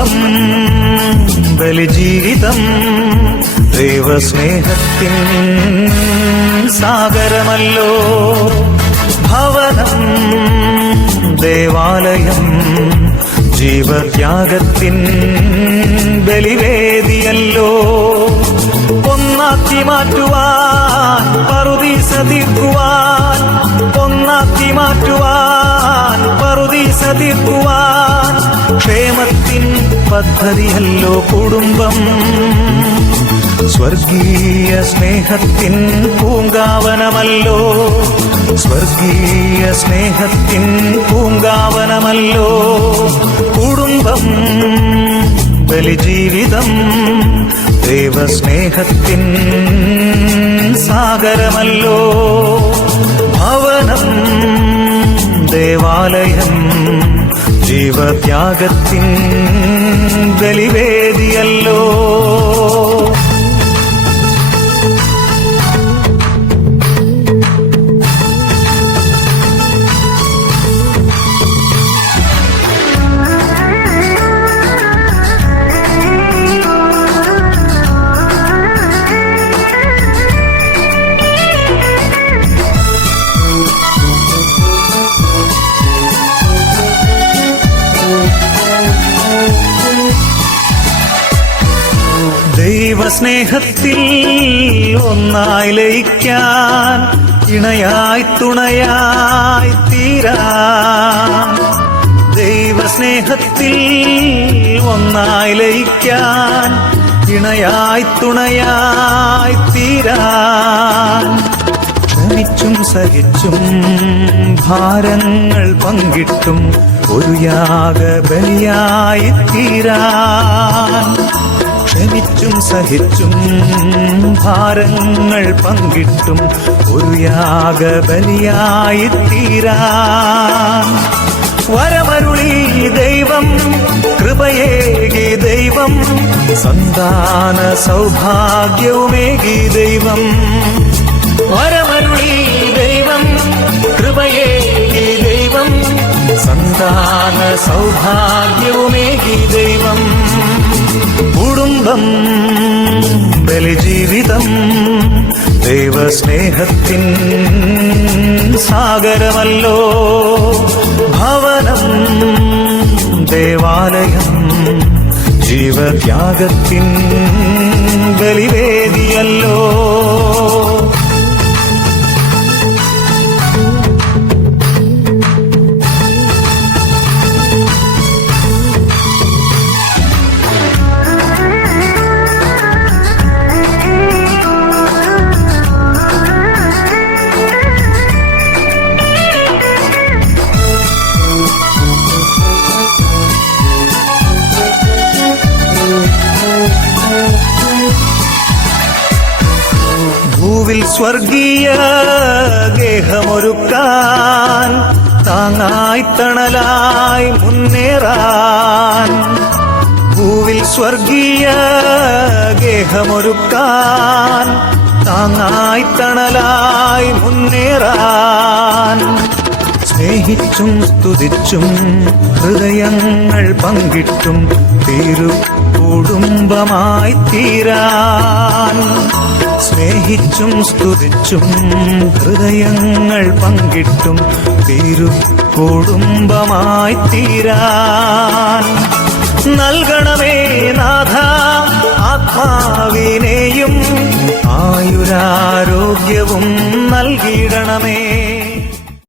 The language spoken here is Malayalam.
കുടുംബം ബലിജീവിതം ദൈവസ്നേഹത്തിൻ സാഗരമല്ലോ. ഭവനം ദേവാലയം ജീവത്യാഗത്തിൻ ബലിവേദിയല്ലോ. ഒന്നാക്കി മാറ്റുവാൻ പറുദീസ തീർക്കുവാൻ, ഒന്നാക്കി മാറ്റുവാൻ പറുദീസ തീർക്കുവാൻ ക്ഷേമത്തിൻ പദ്ധതിയല്ലോ കുടുംബം. സ്വർഗീയ സ്നേഹത്തിൻ പൂങ്കാവനമല്ലോ, സ്വർഗീയ സ്നേഹത്തിൻ പൂങ്കാവനമല്ലോ കുടുംബം ബലിജീവിതം ദൈവസ്നേഹത്തിൻ സാഗരമല്ലോ. ഭവനം ദേവാലയം ജീവത്യാഗത്തിൻ ബലിവേദിയല്ലോ. ദൈവസ്നേഹത്തിൽ ഒന്നായി ലയിക്കാൻ, ഇണയായി തുണയായി തീരാൻ. ദൈവസ്നേഹത്തിൽ ഒന്നായി ലയിക്കാൻ, ഇണയായി തുണയായി തീരാൻ. ക്ഷമിച്ചും സഹിച്ചും ഭാരങ്ങൾ പങ്കിട്ടും ഒരു യാഗബലിയായി തീരാൻ. ക്ഷമിച്ചും സഹിച്ചും ഭാരങ്ങൾ പങ്കിട്ടും ഒരു യാഗബലിയായി തീരാൻ. വരമരുളി ദൈവം, കൃപയേകി ദൈവം, സന്താന സൗഭാഗ്യവുമേകി ദൈവം. വരമരുളി ദൈവം, കൃപയേകി ദൈവം, സന്താന സൗഭാഗ്യവുമേകി ദൈവം. കുടുംബം ബലിജീവിതം ദൈവസ്നേഹത്തിൻ സാഗരമല്ലോ. ഭവനം ദേവാലയം ജീവത്യാഗത്തിൻ ബലിവേദിയല്ലോ. ഭൂവിൽ സ്വർഗീയ ഗേഹമൊരുക്കാൻ, താങ്ങായി തണലായി മുന്നേറാൻ. ഭൂവിൽ സ്വർഗീയ ഗേഹമൊരുക്കാൻ, താങ്ങായി തണലായി മുന്നേറാൻ. സ്നേഹിച്ചും സ്തുതിച്ചും ഹൃദയങ്ങൾ പങ്കിട്ടും കുടുംബമായി തീരാൻ. സ്നേഹിച്ചും സ്തുതിച്ചും ഹൃദയങ്ങൾ പങ്കിട്ടും കുടുംബമായി തീരാൻ. നൽകണമേ നാഥ ആത്മാവിനെയും ആയുരാരോഗ്യവും നൽകിടണമേ.